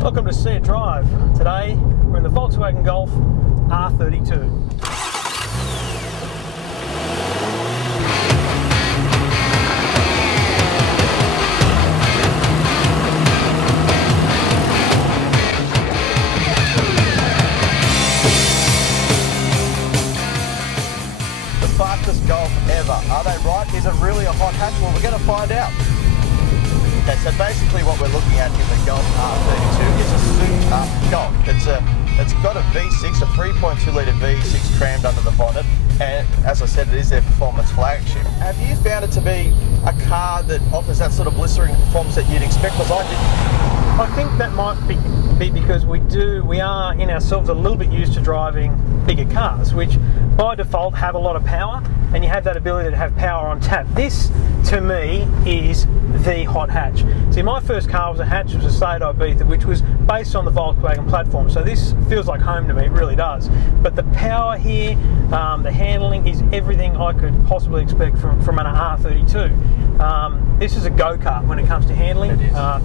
Welcome to See It Drive. Today we're in the Volkswagen Golf R32. The fastest Golf ever. Are they right? Is it really a hot hatch? Well, we're going to find out. Okay, so basically what we're looking at in the Golf R32 is a souped-up Golf. It's got a V6, a 3.2 litre V6 crammed under the bonnet, and as I said, it is their performance flagship. Have you found it to be a car that offers that sort of blistering performance that you'd expect? Because I didn't. I think that might be because we are in ourselves a little bit used to driving bigger cars, which by default have a lot of power, and you have that ability to have power on tap. This, to me, is the hot hatch. See, my first car was a hatch, it was a Sat Ibiza, which was based on the Volkswagen platform, so this feels like home to me, it really does. But the power here, the handling is everything I could possibly expect from an R32. This is a go-kart when it comes to handling.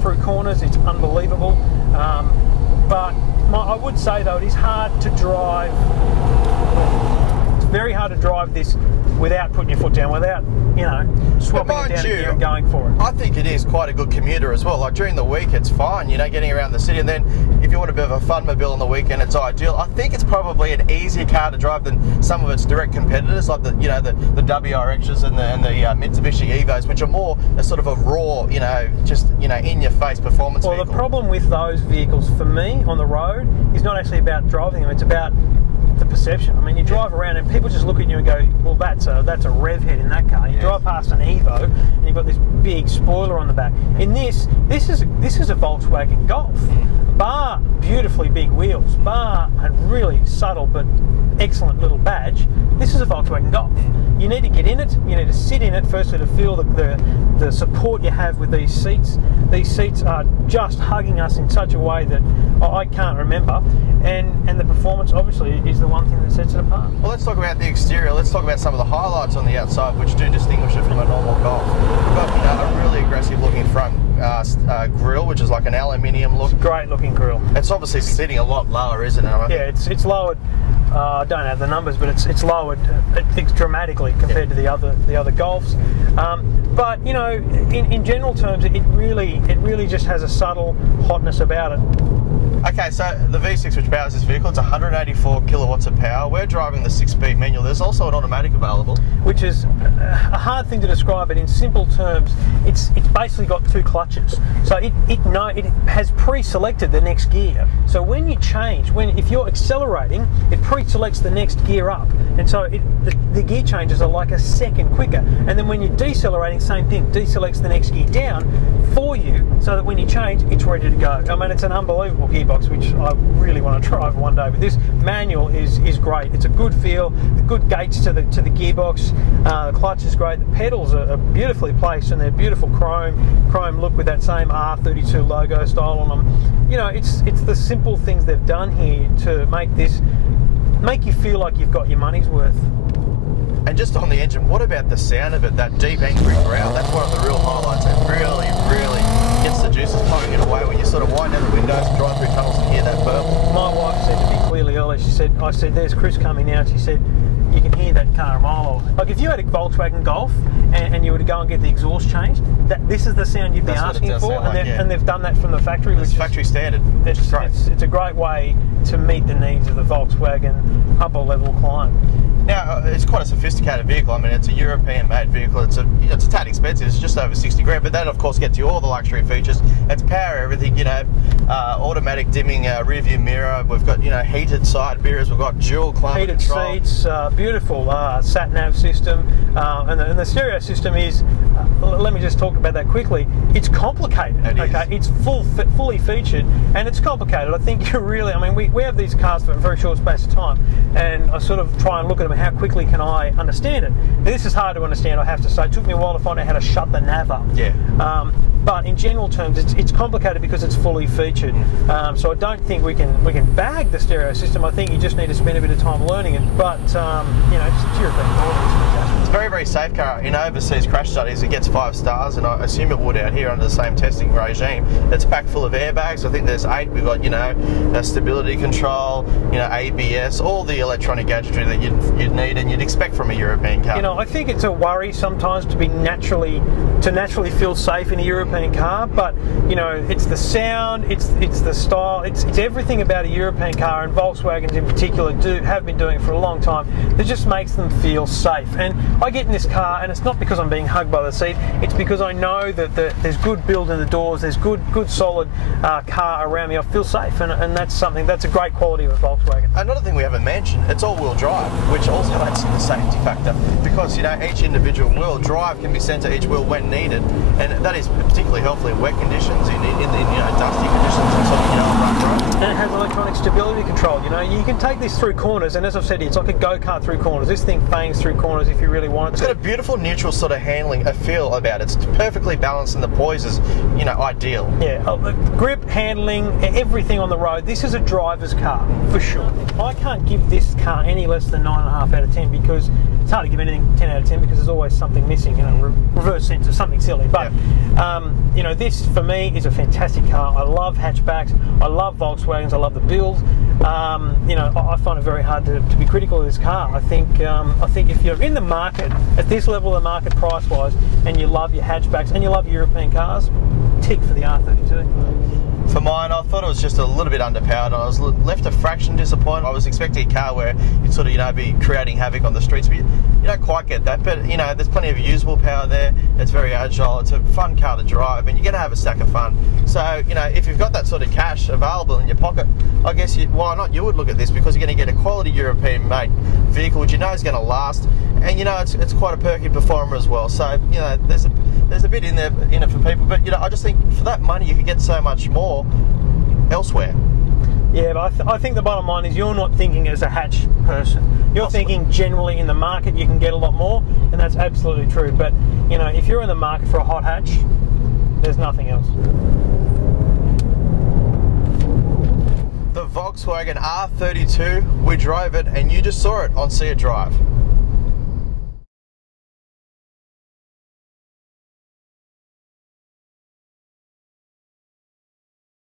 Through corners, it's unbelievable. But I would say, though, it is hard to drive. It's very hard to drive this without putting your foot down, without, you know, swapping it down gear and going for it. I think it is quite a good commuter as well. Like during the week, it's fine, you know, getting around the city, and then if you want a bit of a fun mobile on the weekend, it's ideal. I think it's probably an easier car to drive than some of its direct competitors, like the WRXs and the Mitsubishi Evos, which are more a sort of a raw, you know, just, you know, in-your-face performance vehicle. Well, the problem with those vehicles for me on the road is not actually about driving them; it's about the perception. I mean, you drive around and people just look at you and go, well, that's a rev head in that car. You drive past an Evo and you've got this big spoiler on the back. In this is a Volkswagen Golf. Bar beautifully big wheels, bar a really subtle but excellent little badge, this is a Volkswagen Golf. You need to get in it, you need to sit in it, firstly to feel the support you have with these seats. These seats are just hugging us in such a way that I can't remember, and the performance obviously is the one thing that sets it apart. Well, let's talk about the exterior. Let's talk about some of the highlights on the outside which do distinguish it from a normal Golf. We've got, you know, a really aggressive looking front grille, which is like an aluminium look. Great looking grille. It's obviously sitting a lot lower, isn't it? Yeah, it's lowered. I don't have the numbers, but it's lowered dramatically compared to the other Golfs. But you know, in general terms, it really just has a subtle hotness about it. Okay, so the V6 which powers this vehicle, it's 184 kilowatts of power. We're driving the 6-speed manual. There's also an automatic available. Which is a hard thing to describe, but in simple terms, it's basically got two clutches. So it has pre-selected the next gear. So when you change, if you're accelerating, it pre-selects the next gear up. And so the gear changes are like a second quicker. And then when you're decelerating, same thing, deselects the next gear down for you, so that when you change, it's ready to go. I mean, it's an unbelievable gearbox, which I really want to drive one day. But this manual is great. It's a good feel, the good gates to the gearbox. The clutch is great. The pedals are beautifully placed, and they're beautiful chrome look with that same R32 logo style on them. You know, it's the simple things they've done here to make you feel like you've got your money's worth. And just on the engine, what about the sound of it? That deep, angry growl, that's one of the real highlights. It really, really gets the juices flowing away when you sort of wind down the windows and drive through tunnels and hear that burp. My wife said to me clearly earlier, I said, there's Chris coming now, and she said, you can hear that car a mile away. Like if you had a Volkswagen Golf and you were to go and get the exhaust changed, this is the sound you'd be asking for, and they've done that from the factory. It's factory standard. It's great. It's a great way to meet the needs of the Volkswagen upper level client. Now, it's quite a sophisticated vehicle. I mean, it's a European-made vehicle. It's a tad expensive. It's just over 60 grand, but that, of course, gets you all the luxury features. It's power everything, you know, automatic dimming rear view mirror. We've got, you know, heated side mirrors. We've got dual climate control. Heated seats, beautiful Sat-Nav system, and the stereo system is, let me just talk about that quickly. It's complicated, It's fully featured, and it's complicated. I think you really, I mean, we have these cars for a very short space of time, and I sort of try and look at them, how quickly can I understand it? Now, this is hard to understand, I have to say. It took me a while to find out how to shut the nav up. Yeah. But in general terms, it's complicated because it's fully featured. So I don't think we can bag the stereo system. I think you just need to spend a bit of time learning it. But you know, it's European. very, very safe car. In overseas crash studies, it gets 5 stars, and I assume it would out here under the same testing regime. It's packed full of airbags. I think there's 8. We've got, you know, stability control, you know, ABS, all the electronic gadgetry that you'd need and you'd expect from a European car. You know, I think it's a worry sometimes to naturally feel safe in a European car, but you know, it's the sound, it's the style, it's everything about a European car, and Volkswagens in particular have been doing it for a long time, that just makes them feel safe. And I get in this car, and it's not because I'm being hugged by the seat, it's because I know that there's good build in the doors, there's good solid car around me. I feel safe, and that's a great quality of a Volkswagen. Another thing we haven't mentioned, it's all-wheel drive, which also adds to the safety factor, because you know, each individual wheel drive can be sent to each wheel when needed, and that is particularly helpful in wet conditions, in you know, dusty conditions, and sort of, you know, on rough roads. And it has electronic stability control. You know, you can take this through corners, and as I've said, it's like a go-kart through corners. This thing fangs through corners if you really want it. It's got a beautiful neutral sort of handling, a feel about it. It's perfectly balanced, and the poise is, you know, ideal. Yeah, grip, handling, everything on the road. This is a driver's car for sure. I can't give this car any less than 9.5 out of 10, because it's hard to give anything 10 out of 10 because there's always something missing, you know, reverse sensor, something silly. But you know, this for me is a fantastic car. I love hatchbacks. I love Volkswagens. I love the build. You know, I find it very hard to be critical of this car. I think if you're in the market at this level of the market price-wise, and you love your hatchbacks and you love European cars, tick for the R32. For mine, I thought it was just a little bit underpowered. I was left a fraction disappointed. I was expecting a car where you'd sort of, you know, be creating havoc on the streets, but you don't quite get that. But, you know, there's plenty of usable power there. It's very agile. It's a fun car to drive, and you're going to have a stack of fun. So, you know, if you've got that sort of cash available in your pocket, I guess why not? You would look at this, because you're going to get a quality European-made vehicle, which you know is going to last, and you know it's quite a perky performer as well. So, you know, there's a bit in it for people, but you know, I just think for that money you could get so much more elsewhere. Yeah, but I think the bottom line is you're not thinking as a hatch person. You're thinking generally in the market you can get a lot more, and that's absolutely true. But you know, if you're in the market for a hot hatch, there's nothing else. The Volkswagen R32, we drove it, and you just saw it on See It Drive.